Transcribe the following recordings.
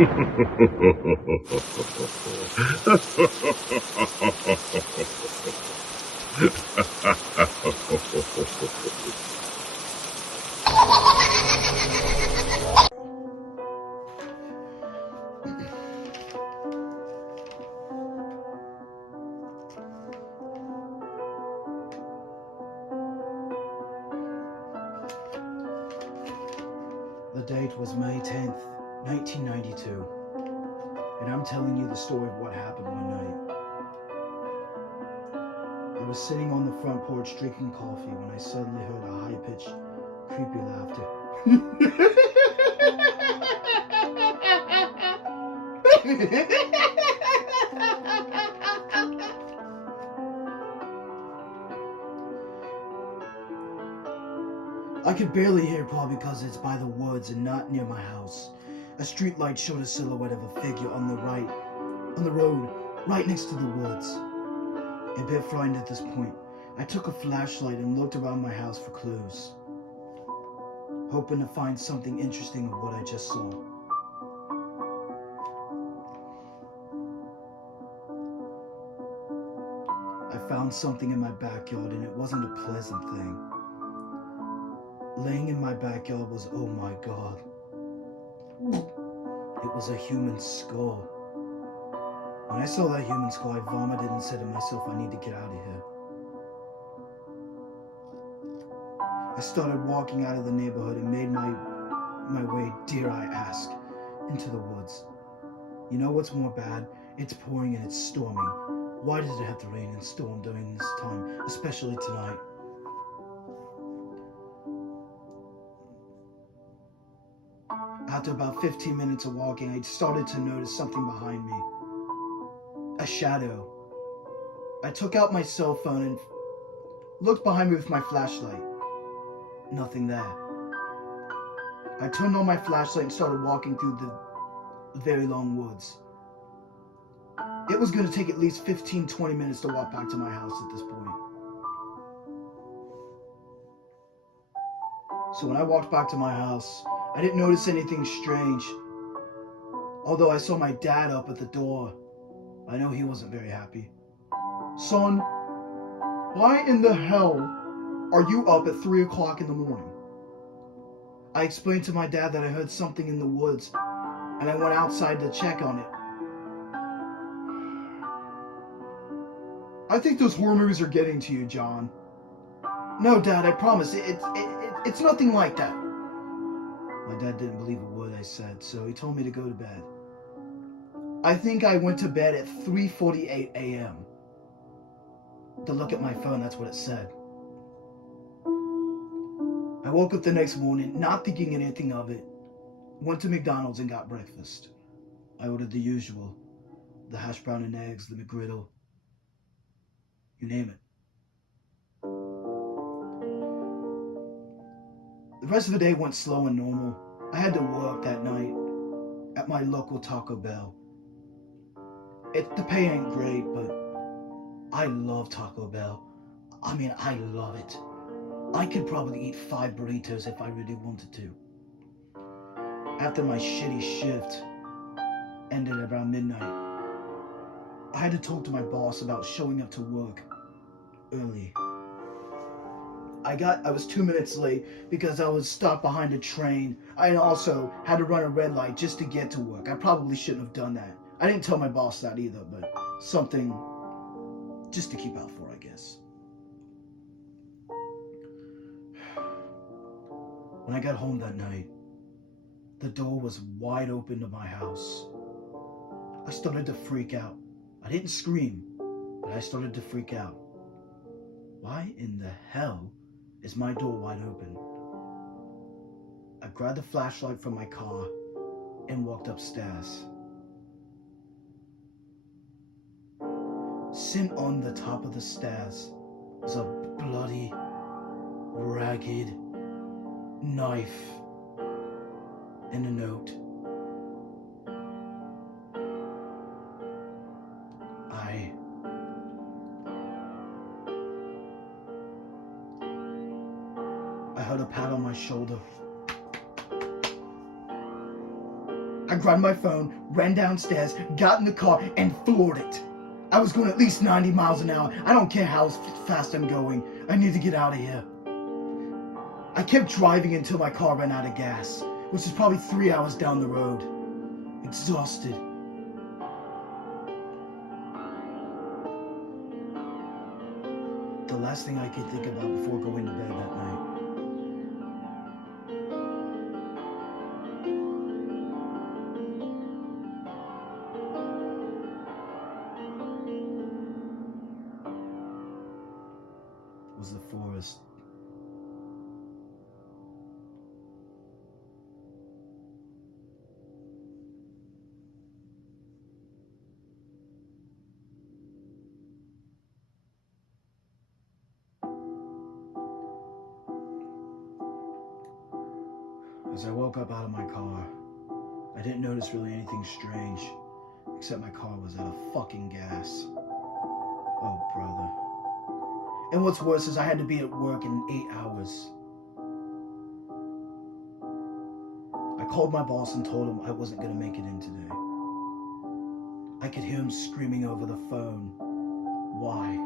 The date was May 10th, 1992, and I'm telling you the story of what happened one night. I was sitting on the front porch drinking coffee when I suddenly heard a high-pitched, creepy laughter. I could barely hear, probably because it's by the woods and not near my house. A street light showed a silhouette of a figure on the road, right next to the woods. A bit frightened at this point, I took a flashlight and looked around my house for clues, hoping to find something interesting of what I just saw. I found something in my backyard, and it wasn't a pleasant thing. Laying in my backyard was, oh my God, it was a human skull. When I saw that human skull, I vomited and said to myself, I need to get out of here. I started walking out of the neighborhood and made my way, dare I ask, into the woods. You know what's more bad? It's pouring and it's storming. Why does it have to rain and storm during this time, especially tonight? After about 15 minutes of walking, I started to notice something behind me. A shadow. I took out my cell phone and looked behind me with my flashlight. Nothing there. I turned on my flashlight and started walking through the very long woods. It was going to take at least 15-20 minutes to walk back to my house at this point. So when I walked back to my house, I didn't notice anything strange. Although I saw my dad up at the door. I know he wasn't very happy. Son, why in the hell are you up at 3 o'clock in the morning? I explained to my dad that I heard something in the woods, and I went outside to check on it. I think those horror movies are getting to you, John. No, Dad, I promise. It's nothing like that. My dad didn't believe a word I said, so he told me to go to bed. I think I went to bed at 3:48 a.m. To look at my phone, that's what it said. I woke up the next morning, not thinking anything of it. Went to McDonald's and got breakfast. I ordered the usual. The hash brown and eggs, the McGriddle. You name it. The rest of the day went slow and normal. I had to work that night at my local Taco Bell. The pay ain't great, but I love Taco Bell. I mean, I love it. I could probably eat 5 burritos if I really wanted to. After my shitty shift ended around midnight, I had to talk to my boss about showing up to work early. I was 2 minutes late because I was stuck behind a train. I also had to run a red light just to get to work. I probably shouldn't have done that. I didn't tell my boss that either, but something just to keep out for, I guess. When I got home that night, the door was wide open to my house. I started to freak out. I didn't scream, but I started to freak out. Why in the hell is my door wide open? I grabbed the flashlight from my car and walked upstairs. Sitting on the top of the stairs was a bloody, ragged knife and a note. I heard a pat on my shoulder. I grabbed my phone, ran downstairs, got in the car, and floored it. I was going at least 90 miles an hour. I don't care how fast I'm going. I need to get out of here. I kept driving until my car ran out of gas, which is probably 3 hours down the road. Exhausted. The last thing I could think about before going to bed that night was the forest. As I woke up out of my car, I didn't notice really anything strange, except my car was out of fucking gas. Oh, brother. And what's worse is I had to be at work in 8 hours. I called my boss and told him I wasn't going to make it in today. I could hear him screaming over the phone. Why?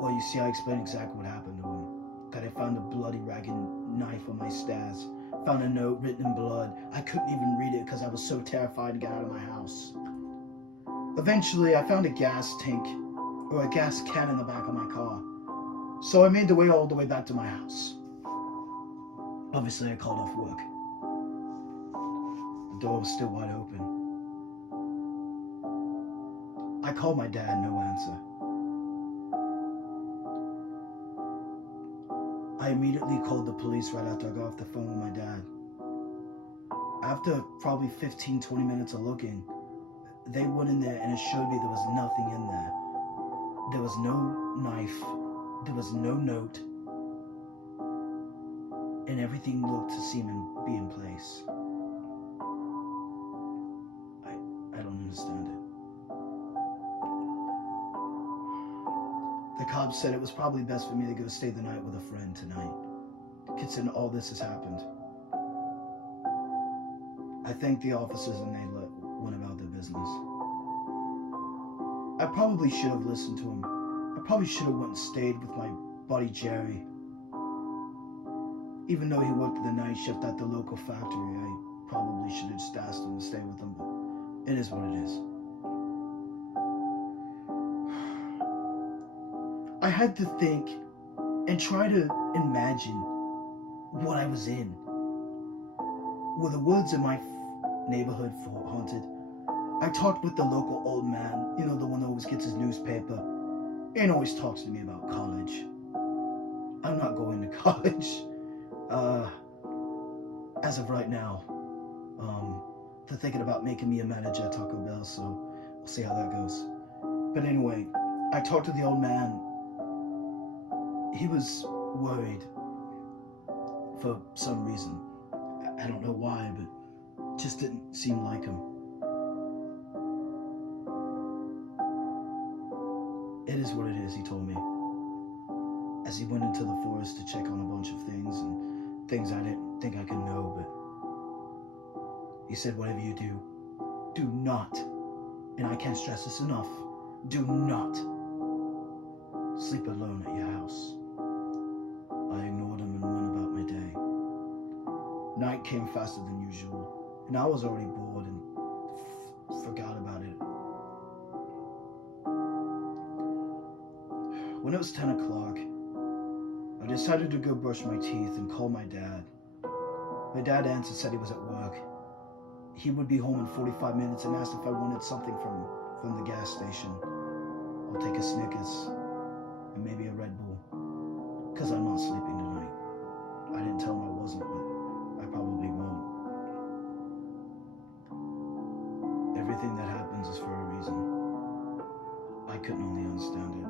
Well, you see, I explained exactly what happened to him. That I found a bloody ragged knife on my stairs. Found a note written in blood. I couldn't even read it because I was so terrified to get out of my house. Eventually, I found a gas tank, or a gas can in the back of my car. So I made the way all the way back to my house. Obviously, I called off work. The door was still wide open. I called my dad, no answer. I immediately called the police right after I got off the phone with my dad. After probably 15-20 minutes of looking, they went in there and it showed me there was nothing in there. There was no knife, there was no note, and everything looked to seem to be in place. I don't understand it. The cops said it was probably best for me to go stay the night with a friend tonight, considering all this has happened. I thanked the officers and they went about their business. I probably should have listened to him. I probably should have went and stayed with my buddy Jerry. Even though he worked the night shift at the local factory, I probably should have just asked him to stay with him, but it is what it is. I had to think and try to imagine what I was in. Were the woods in my neighborhood haunted? I talked with the local old man, you know, the one that always gets his newspaper and always talks to me about college. I'm not going to college. As of right now, they're thinking about making me a manager at Taco Bell, so we'll see how that goes. But anyway, I talked to the old man. He was worried for some reason. I don't know why, but it just didn't seem like him. It is what it is, he told me, as he went into the forest to check on a bunch of things and things I didn't think I could know, but he said, whatever you do not, and I can't stress this enough, do not sleep alone at your house. I ignored him and went about my day. Night came faster than usual, and I was already bored and forgot about it. When it was 10 o'clock, I decided to go brush my teeth and call my dad. My dad answered, said he was at work. He would be home in 45 minutes and asked if I wanted something from the gas station. I'll take a Snickers and maybe a Red Bull, because I'm not sleeping tonight. I didn't tell him I wasn't, but I probably won't. Everything that happens is for a reason. I couldn't only understand it.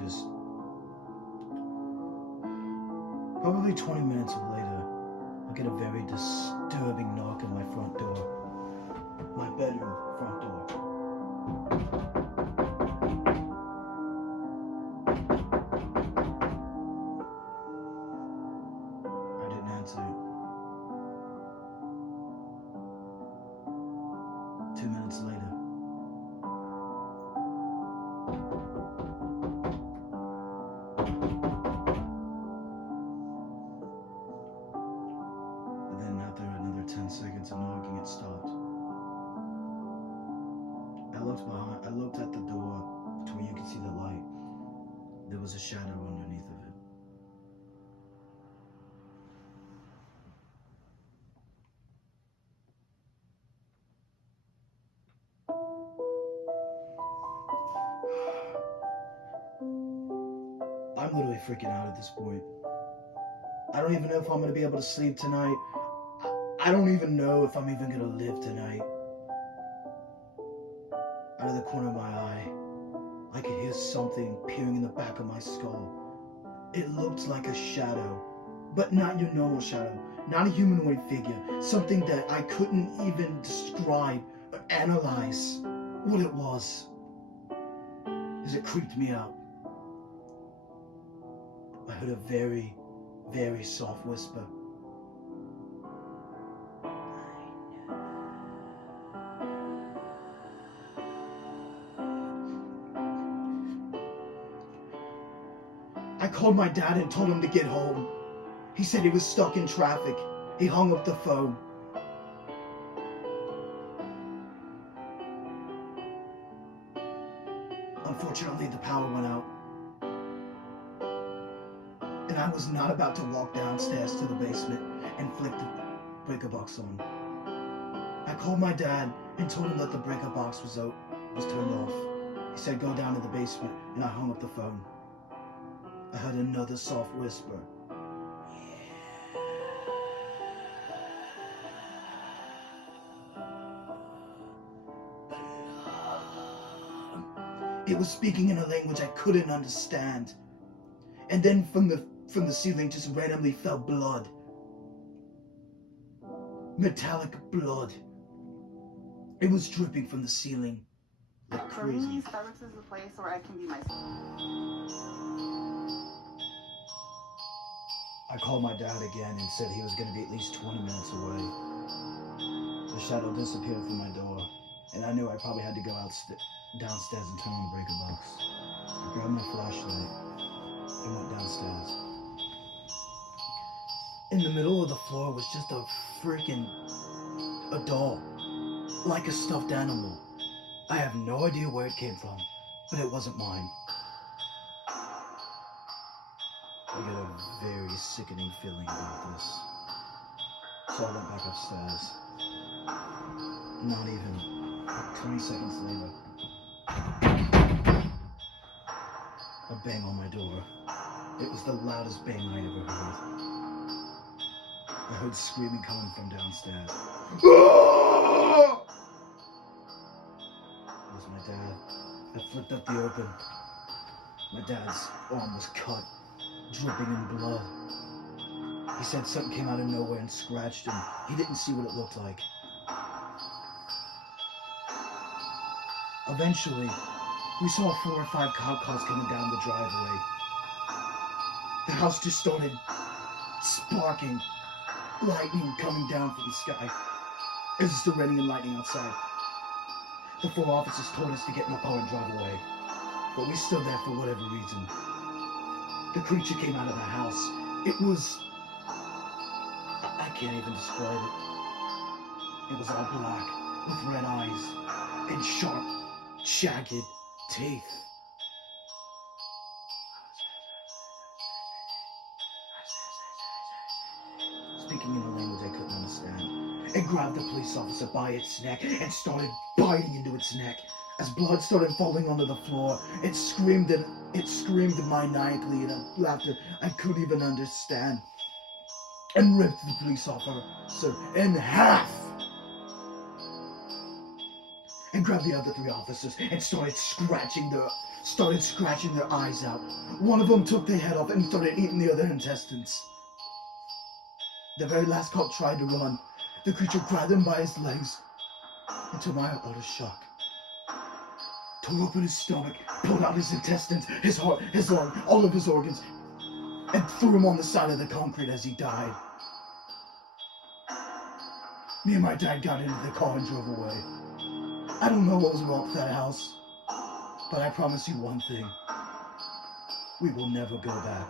Just probably 20 minutes later, I get a very disturbing knock on my front door. My bedroom front door. I didn't answer it. seconds and knocking had stopped. I looked at the door to where you could see the light. There was a shadow underneath of it. I'm literally freaking out at this point. I don't even know if I'm going to be able to sleep tonight. I don't even know if I'm even going to live tonight. Out of the corner of my eye, I could hear something peering in the back of my skull. It looked like a shadow, but not your normal shadow, not a humanoid figure, something that I couldn't even describe or analyze what it was, as it creeped me out. I heard a very, very soft whisper. I called my dad and told him to get home. He said he was stuck in traffic. He hung up the phone. Unfortunately, the power went out. And I was not about to walk downstairs to the basement and flick the breaker box on. I called my dad and told him that the breaker box was turned off. He said go down to the basement, and I hung up the phone. I heard another soft whisper. It was speaking in a language I couldn't understand. And then from the ceiling just randomly fell blood. Metallic blood. It was dripping from the ceiling like crazy. For me, Starbucks is the place where I can be myself. I called my dad again and said he was going to be at least 20 minutes away. The shadow disappeared from my door, and I knew I probably had to go downstairs and turn on the breaker box. I grabbed my flashlight and went downstairs. In the middle of the floor was just a doll, like a stuffed animal. I have no idea where it came from, but it wasn't mine. I get a very sickening feeling about this. So I went back upstairs. Not even 20 seconds later, a bang on my door. It was the loudest bang I ever heard. I heard screaming coming from downstairs. It was my dad. I flipped up the open. My dad's arm was cut, dripping in blood. He said something came out of nowhere and scratched him. He didn't see what it looked like. Eventually, we saw 4 or 5 cop cars coming down the driveway. The house just started sparking, lightning coming down from the sky. It was still raining and lightning outside. The 4 officers told us to get in the car and drive away, but we stood there for whatever reason. The creature came out of the house. It was... I can't even describe it. It was all black, with red eyes, and sharp, jagged teeth. Speaking in a language I couldn't understand. It grabbed the police officer by its neck and started biting into its neck. As blood started falling onto the floor, it screamed maniacally in a laughter I couldn't even understand, and ripped the police officer in half. And grabbed the other 3 officers and started scratching their eyes out. One of them took their head off and started eating the other intestines. The very last cop tried to run. The creature grabbed him by his legs, and to my utter shock, tore open his stomach, pulled out his intestines, his heart, his lung, all of his organs, and threw him on the side of the concrete as he died. Me and my dad got into the car and drove away. I don't know what was wrong with that house, but I promise you one thing. We will never go back.